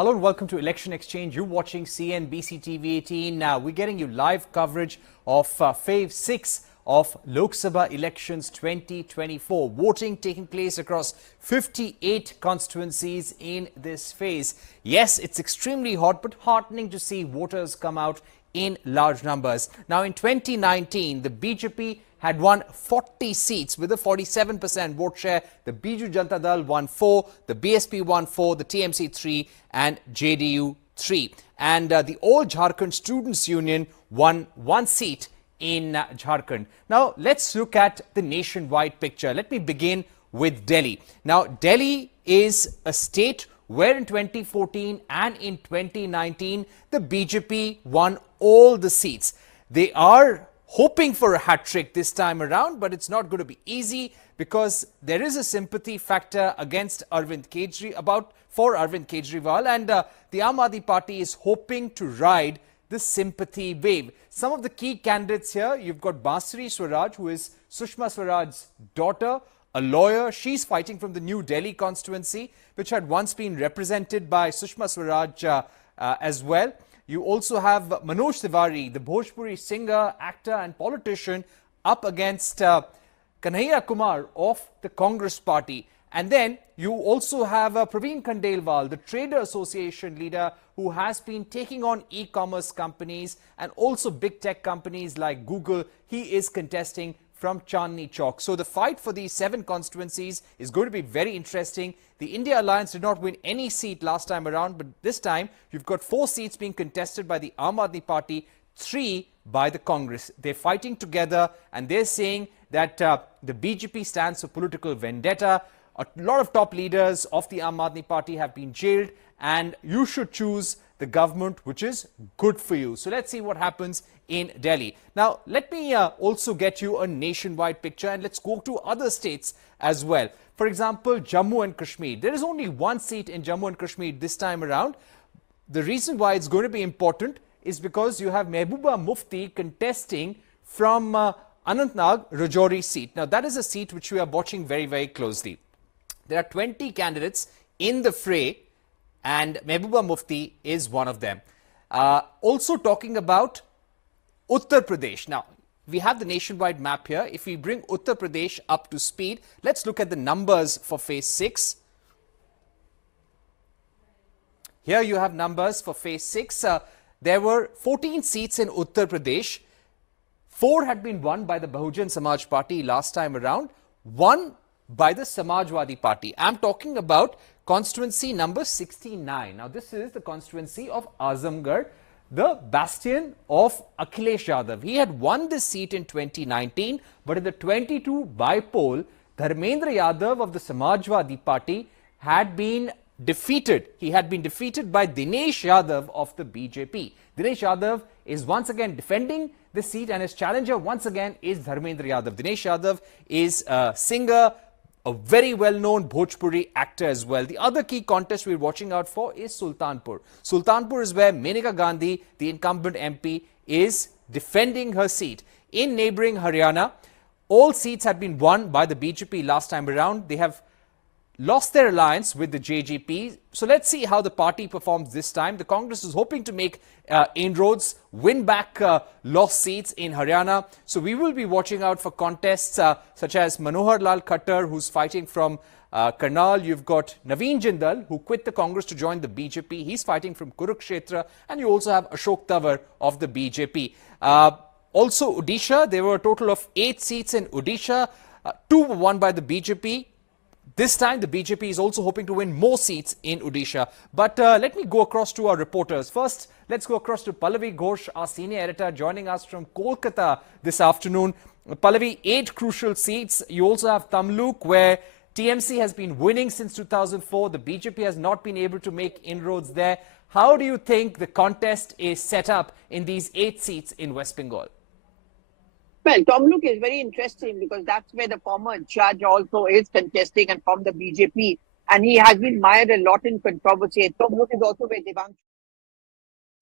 Hello and welcome to Election Exchange. You're watching CNBC TV 18. Now, we're getting you live coverage of Phase 6 of Lok Sabha elections 2024. Voting taking place across 58 constituencies in this phase. Yes, it's extremely hot, but heartening to see voters come out in large numbers. Now, in 2019, the BJP had won 40 seats with a 47% vote share. The Biju Janata Dal won 4, the BSP won 4, the TMC 3 and JDU 3. And the All Jharkhand Students Union won 1 seat in Jharkhand. Now, let's look at the nationwide picture. Let me begin with Delhi. Now, Delhi is a state where in 2014 and in 2019, the BJP won all the seats. They are hoping for a hat trick this time around, but it's not going to be easy because there is a sympathy factor against Arvind Kejriwal, for Arvind Kejriwal, and the Aam Aadmi Party is hoping to ride the sympathy wave. Some of the key candidates here, you've got Bansuri Swaraj, who is Sushma Swaraj's daughter, a lawyer. She's fighting from the New Delhi constituency, which had once been represented by Sushma Swaraj as well. You also have Manoj Tiwari, the Bhojpuri singer, actor and politician, up against Kanhaiya Kumar of the Congress party. And then you also have Parveen Kumar, the Trader Association leader, who has been taking on e-commerce companies and also big tech companies like Google. He is contesting from Chandni Chowk. So the fight for these 7 constituencies is going to be very interesting. The India Alliance did not win any seat last time around, but this time you've got 4 seats being contested by the Aam Aadmi Party, 3 by the Congress. They're fighting together and they're saying that the BJP stands for political vendetta. A lot of top leaders of the Aam Aadmi Party have been jailed and you should choose the government which is good for you. So let's see what happens in Delhi. Now, let me also get you a nationwide picture and let's go to other states as well. For example, Jammu and Kashmir. There is only 1 seat in Jammu and Kashmir this time around. The reason why it's going to be important is because you have Mehbooba Mufti contesting from Anantnag Rajouri seat. Now, that is a seat which we are watching very, very closely. There are 20 candidates in the fray and Mehbooba Mufti is one of them. Also talking about Uttar Pradesh. Now, we have the nationwide map here. If we bring Uttar Pradesh up to speed, let's look at the numbers for Phase 6. Here you have numbers for Phase 6. There were 14 seats in Uttar Pradesh. 4 had been won by the Bahujan Samaj Party last time around. 1 by the Samajwadi Party. I'm talking about constituency number 69. Now, this is the constituency of Azamgarh, the bastion of Akhilesh Yadav. He had won this seat in 2019, but in the 22 by-poll, Dharmendra Yadav of the Samajwadi Party had been defeated. He had been defeated by Dinesh Yadav of the BJP. Dinesh Yadav is once again defending the seat and his challenger once again is Dharmendra Yadav. Dinesh Yadav is a singer, a very well-known Bhojpuri actor as well. The other key contest we're watching out for is Sultanpur. Sultanpur is where Maneka Gandhi, the incumbent MP, is defending her seat. In neighbouring Haryana, all seats had been won by the BJP last time around. They have lost their alliance with the JGP. So let's see how the party performs this time. The Congress is hoping to make inroads, win back lost seats in Haryana. So we will be watching out for contests such as Manohar Lal Khattar, who's fighting from Karnal. You've got Naveen Jindal, who quit the Congress to join the BJP. He's fighting from Kurukshetra. And you also have Ashok Tawar of the BJP. Also, Odisha, there were a total of 8 seats in Odisha. 2 were won by the BJP. This time, the BJP is also hoping to win more seats in Odisha. But let me go across to our reporters. First, let's go across to Pallavi Ghosh, our senior editor, joining us from Kolkata this afternoon. Pallavi, 8 crucial seats. You also have Tamluk, where TMC has been winning since 2004. The BJP has not been able to make inroads there. How do you think the contest is set up in these 8 seats in West Bengal? Well, Tamluk is very interesting because that's where the former judge also is contesting and from the BJP. And he has been mired a lot in controversy. Tamluk is also where Devang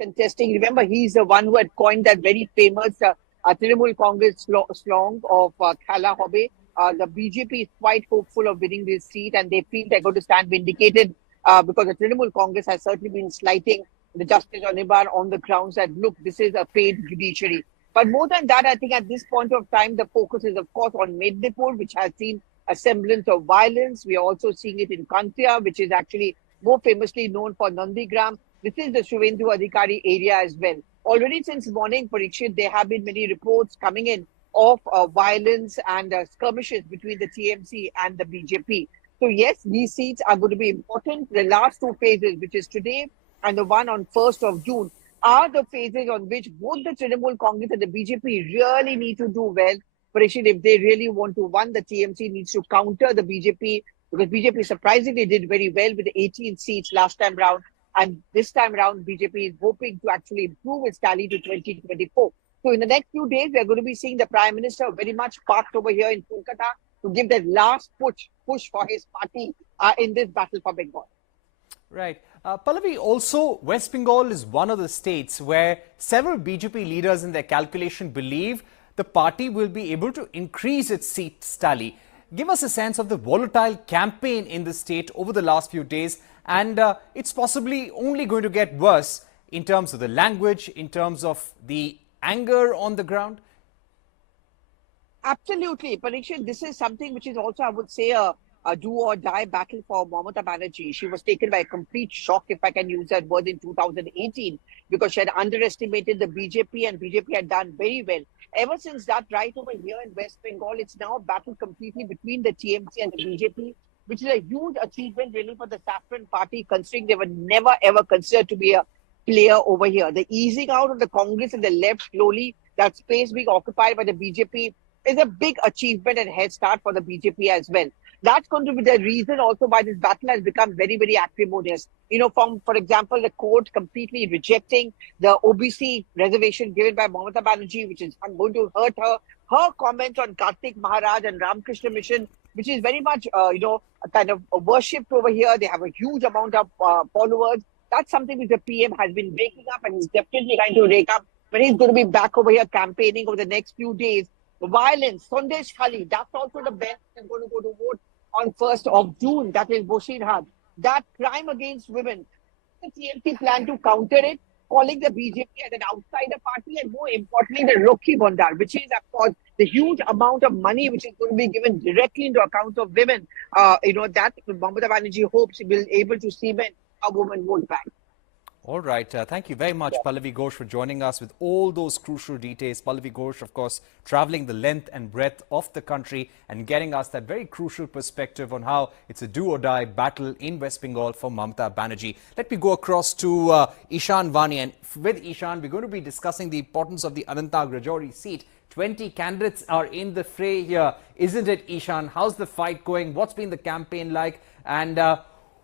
contesting. Remember, he's the one who had coined that very famous Trinamool Congress song of Khala Hobe. The BJP is quite hopeful of winning this seat and they feel they're going to stand vindicated because the Trinamool Congress has certainly been slighting the Justice Onibar on the grounds that, look, this is a paid judiciary. But more than that, I think at this point of time, the focus is, of course, on Mednipur, which has seen a semblance of violence. We are also seeing it in Kantia, which is actually more famously known for Nandigram. This is the Shuvendu Adhikari area as well. Already since morning, Parikshit, there have been many reports coming in of violence and skirmishes between the TMC and the BJP. So yes, these seats are going to be important. The last two phases, which is today and the one on 1st of June, are the phases on which both the Trinamool Congress and the BJP really need to do well. Parikshit, if they really want to, one, the TMC needs to counter the BJP, because BJP surprisingly did very well with the 18 seats last time round. And this time around, BJP is hoping to actually improve its tally to 2024. So in the next few days, we are going to be seeing the Prime Minister very much parked over here in Kolkata to give that last push for his party in this battle for Bengal. Right. Pallavi, also West Bengal is one of the states where several BJP leaders in their calculation believe the party will be able to increase its seats tally. Give us a sense of the volatile campaign in the state over the last few days, and it's possibly only going to get worse in terms of the language, in terms of the anger on the ground. Absolutely. Parikshit, this is something which is also, I would say, a do or die battle for Mamata Banerjee. She was taken by a complete shock, if I can use that word, in 2018, because she had underestimated the BJP and BJP had done very well. Ever since that, right over here in West Bengal, it's now a battle completely between the TMC and the BJP, which is a huge achievement really for the Saffron party, considering they were never ever considered to be a player over here. The easing out of the Congress and the left slowly, that space being occupied by the BJP, is a big achievement and head start for the BJP as well. That's going to be the reason also why this battle has become very, very acrimonious. You know, for example, the court completely rejecting the OBC reservation given by Mamata Banerjee, which is going to hurt her. Her comments on Kartik Maharaj and Ramakrishna Mission, which is very much, a kind of worshipped over here. They have a huge amount of followers. That's something which the PM has been raking up, and he's definitely going to rake up when he's going to be back over here campaigning over the next few days. Violence, Sandesh Khali, that's also the best is going to go to vote on 1st of June. That is Boshinhad. That crime against women, the TMC plan to counter it, calling the BJP as an outsider party, and more importantly, the Lokhi Bondar, which is, of course, the huge amount of money which is going to be given directly into accounts of women. That Mamata Banerjee hopes will be able to cement a woman vote bank. All right. Thank you very much, Pallavi Ghosh, for joining us with all those crucial details. Pallavi Ghosh, of course, traveling the length and breadth of the country and getting us that very crucial perspective on how it's a do-or-die battle in West Bengal for Mamata Banerjee. Let me go across to Ishan Vani. And with Ishan, we're going to be discussing the importance of the Anantnag Rajouri seat. 20 candidates are in the fray here, isn't it, Ishan? How's the fight going? What's been the campaign like? And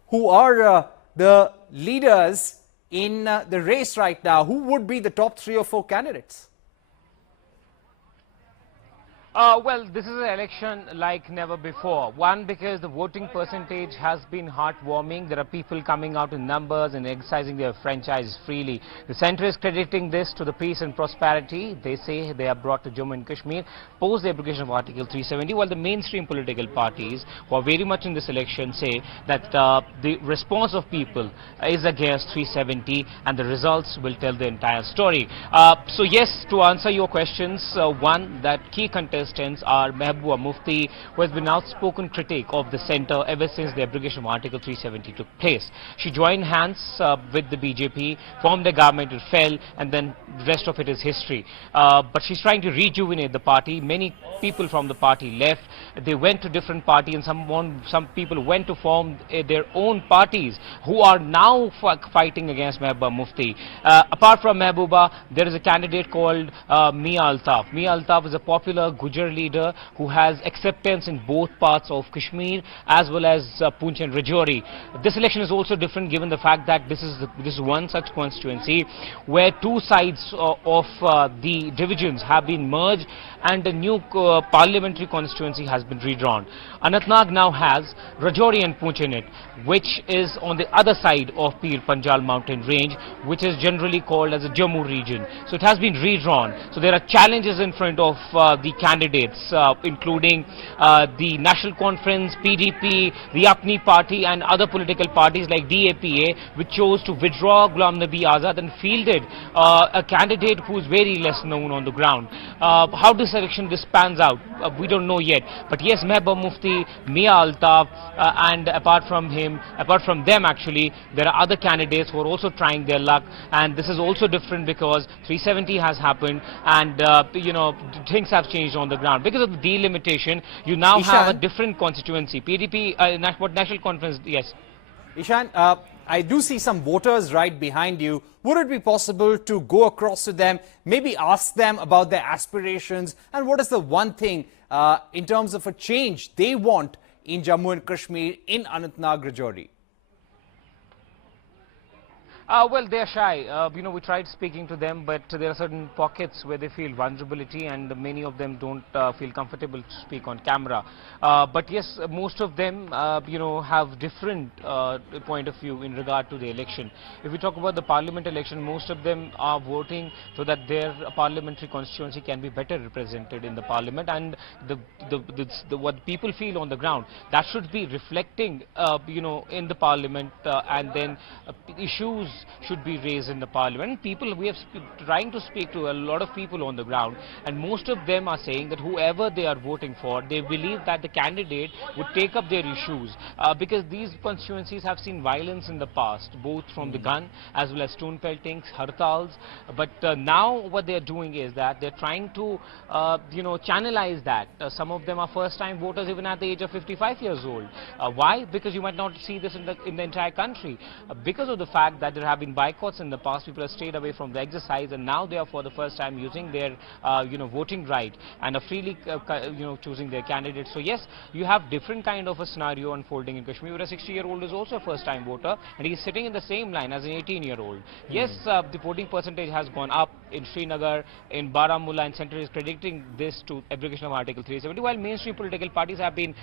who are the leaders in the race right now? Who would be the top 3 or 4 candidates? Well, this is an election like never before. One, because the voting percentage has been heartwarming. There are people coming out in numbers and exercising their franchise freely. The centre is crediting this to the peace and prosperity. They say they are brought to Jammu and Kashmir post the application of Article 370, while the mainstream political parties who are very much in this election say that the response of people is against 370 and the results will tell the entire story. So yes, to answer your questions, one, that key contestants are Mehbooba Mufti, who has been outspoken critic of the centre ever since the abrogation of Article 370 took place. She joined hands with the BJP, formed the government, it fell, and then the rest of it is history. But she's trying to rejuvenate the party. Many people from the party left. They went to different parties, and some people went to form their own parties, who are now fighting against Mehbooba Mufti. Apart from Mehbooba, there is a candidate called Mia Altaf. Mia Altaf is a popular Gujar leader who has acceptance in both parts of Kashmir as well as Poonch and Rajouri. This election is also different given the fact that this is one such constituency where two sides of the divisions have been merged and a new parliamentary constituency has been redrawn. Anantnag now has Rajouri and Poonch in it, which is on the other side of Pir Panjal mountain range, which is generally called as a Jammu region. So it has been redrawn. So there are challenges in front of the candidates candidates, including the National Conference, PDP, the Apni Party and other political parties like DAPA, which chose to withdraw Ghulam Nabi Azad and fielded a candidate who is very less known on the ground. How this election pans out, we don't know yet. But yes, Mehbooba Mufti, Mia Altaf, and apart from them actually, there are other candidates who are also trying their luck, and this is also different because 370 has happened, and things have changed on the ground. Because of the delimitation, you now have a different constituency. PDP, National Conference, yes. Ishan, I do see some voters right behind you. Would it be possible to go across to them, maybe ask them about their aspirations and what is the one thing in terms of a change they want in Jammu and Kashmir, in Anantnag, Rajouri? Well, they're shy. We tried speaking to them, but there are certain pockets where they feel vulnerability, and many of them don't feel comfortable to speak on camera. But yes, most of them, have different point of view in regard to the election. If we talk about the parliament election, most of them are voting so that their parliamentary constituency can be better represented in the parliament, and what people feel on the ground, that should be reflecting, in the parliament, and then issues should be raised in the parliament. We have trying to speak to a lot of people on the ground, and most of them are saying that whoever they are voting for, they believe that the candidate would take up their issues, because these constituencies have seen violence in the past, both from the gun as well as stone peltings, hartals. But now what they are doing is that they're trying to channelize that. Some of them are first time voters even at the age of 55 years old. Why? Because you might not see this in the entire country, because of the fact that there have been boycotts in the past. People have stayed away from the exercise, and now they are for the first time using their voting right and are freely choosing their candidates. So yes, you have different kind of a scenario unfolding in Kashmir. A 60-year-old is also a first time voter, and he is sitting in the same line as an 18-year-old. Yes, the voting percentage has gone up in Srinagar, in Baramulla, and Center is crediting this to abrogation of Article 370, while mainstream political parties have been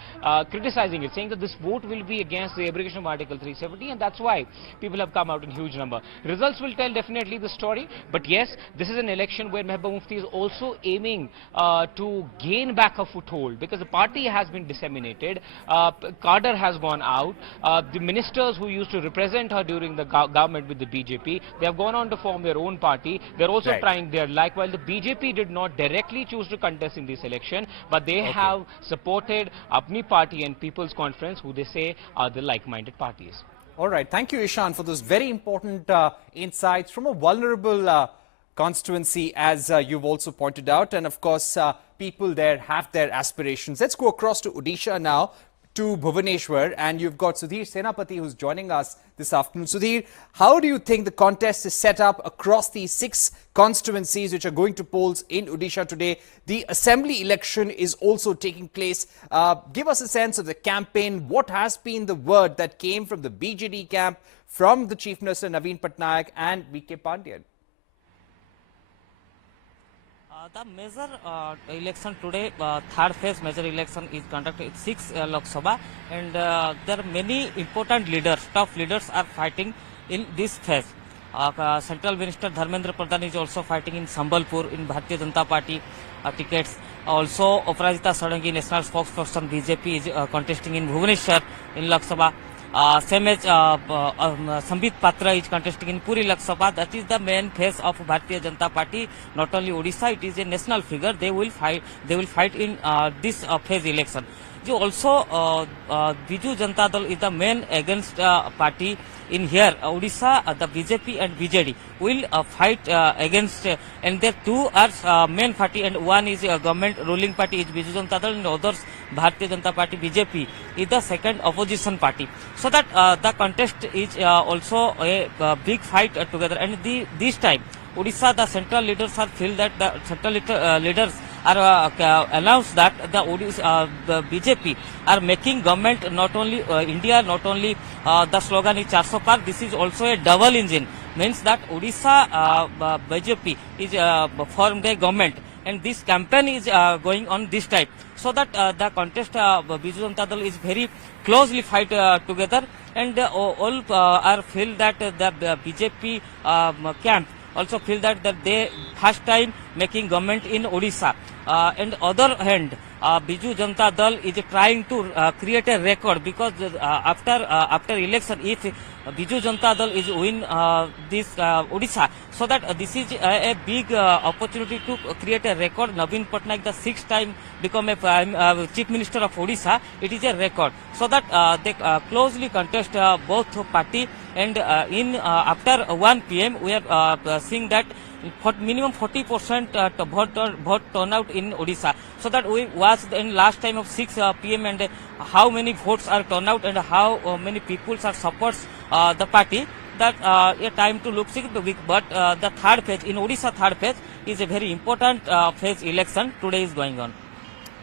criticizing it, saying that this vote will be against the abrogation of Article 370, and that's why people have come out in huge number. Results will tell definitely the story, but yes, this is an election where Mehbooba Mufti is also aiming to gain back a foothold, because the party has been disseminated, cadre has gone out, the ministers who used to represent her during the government with the BJP, they have gone on to form their own party. They're also trying their luck, while the BJP did not directly choose to contest in this election, but they have supported Apni Party and People's Conference, who they say are the like-minded parties. All right. Thank you, Ishan, for those very important insights from a vulnerable constituency, as you've also pointed out. And of course, people there have their aspirations. Let's go across to Odisha now, to Bhubaneswar, and you've got Sudhir Senapati who's joining us this afternoon. Sudhir, how do you think the contest is set up across these 6 constituencies which are going to polls in Odisha today? The assembly election is also taking place. Give us a sense of the campaign. What has been the word that came from the BJD camp, from the Chief Minister Naveen Patnaik and V.K. Pandian? The major election today, third phase major election is conducted in 6 Lok Sabha, and there are many important leaders, top leaders are fighting in this phase. Central Minister Dharmendra Pradhan is also fighting in Sambalpur in Bharatiya Janata Party tickets. Also, Aparajita Sarangi, national spokesperson BJP, is contesting in Bhubaneswar in Lok Sabha. Same as Sambit Patra is contesting in Puri Lok Sabha. That is the main face of Bharatiya Janata Party. Not only Odisha, it is a national figure. They will fight in this phase election. Also, Biju Janata Dal is the main against party in here. Odisha, the BJP and BJD will fight against, and there 2 are main party, and one is government ruling party is Biju Janata Dal, and others Bharatiya Janata Party BJP is the second opposition party. So that the contest is also a big fight together, and this time Odisha, the central leaders are feel that the central leaders are announced that the BJP are making government not only India, not only the slogan is 400 par. This is also a double engine, means that Odisha BJP is formed a government, and this campaign is going on this type. So that the contest Biju Janata Dal is very closely fight together, and all are feel that the BJP camp also feel that they first time making government in Odisha. And other hand, Biju Janata Dal is trying to create a record, because after election, if Biju Janata Dal is win this Odisha, so that this is a big opportunity to create a record. Naveen Patnaik, the 6th time become a Chief Minister of Odisha, it is a record. So that they closely contest both party, and after 1 p.m. we are seeing that for minimum 40% vote turnout in Odisha. So that we watched in last time of 6 p.m. and how many votes are turnout and how many people are supports the party. That a time to look big, but the third phase in Odisha, third phase is a very important phase election today is going on.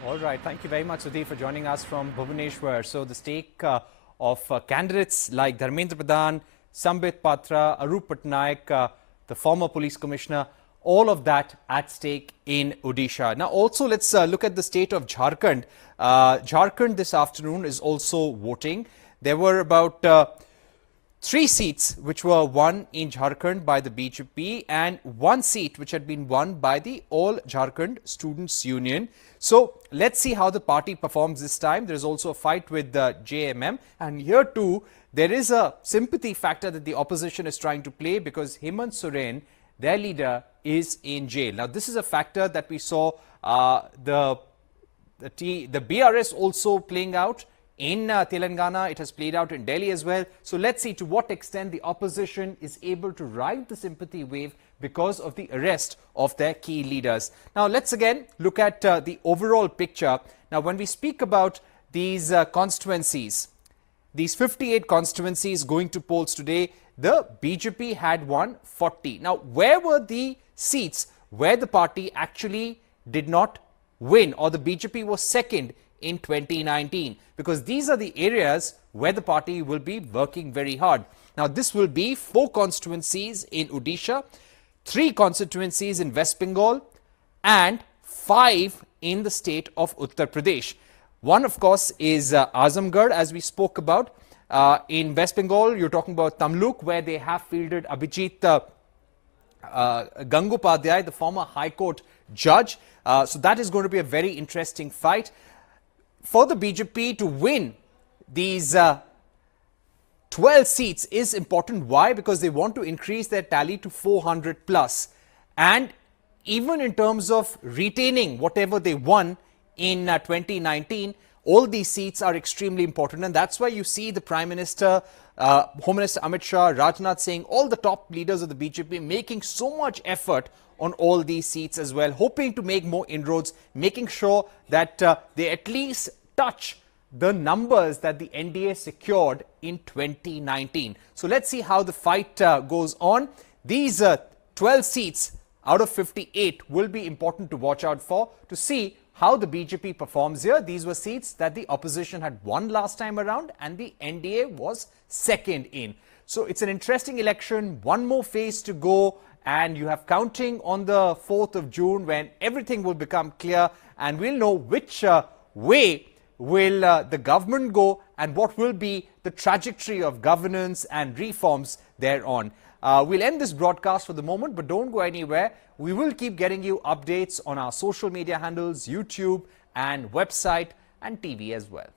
All right. Thank you very much, Sudhir, for joining us from Bhubaneswar. So the stake of candidates like Dharmendra Pradhan, Sambit Patra, Arup Patnaik, the former police commissioner, all of that at stake in Odisha. Now, also, let's look at the state of Jharkhand. Jharkhand this afternoon is also voting. There were about 3 seats which were won in Jharkhand by the BJP and 1 seat which had been won by the All Jharkhand Students Union. So let's see how the party performs this time. There is also a fight with the JMM, and here too there is a sympathy factor that the opposition is trying to play, because Hemant Soren, their leader, is in jail. Now this is a factor that we saw the BRS also playing out in Telangana. It has played out in Delhi as well. So let's see to what extent the opposition is able to ride the sympathy wave because of the arrest of their key leaders. Now let's again look at the overall picture. Now when we speak about these constituencies, these 58 constituencies going to polls today, the BJP had won 40. Now where were the seats where the party actually did not win, or the BJP was second in 2019? Because these are the areas where the party will be working very hard. Now this will be 4 constituencies in Odisha, 3 constituencies in West Bengal, and 5 in the state of Uttar Pradesh. One, of course, is Azamgarh, as we spoke about. In West Bengal, you're talking about Tamluk, where they have fielded Abhijit Gangopadhyay, the former High Court judge. So that is going to be a very interesting fight. For the BJP to win these 12 seats is important. Why? Because they want to increase their tally to 400 plus. And even in terms of retaining whatever they won in 2019, all these seats are extremely important. And that's why you see the Prime Minister, Home Minister Amit Shah, Rajnath Singh, all the top leaders of the BJP making so much effort on all these seats as well, hoping to make more inroads, making sure that they at least touch the numbers that the NDA secured in 2019. So let's see how the fight goes on. These 12 seats out of 58 will be important to watch out for, to see how the BJP performs here. These were seats that the opposition had won last time around and the NDA was second in. So it's an interesting election, one more phase to go, and you have counting on the 4th of June when everything will become clear and we'll know which way will the government go and what will be the trajectory of governance and reforms thereon. We'll end this broadcast for the moment, but don't go anywhere. We will keep getting you updates on our social media handles, YouTube and website and TV as well.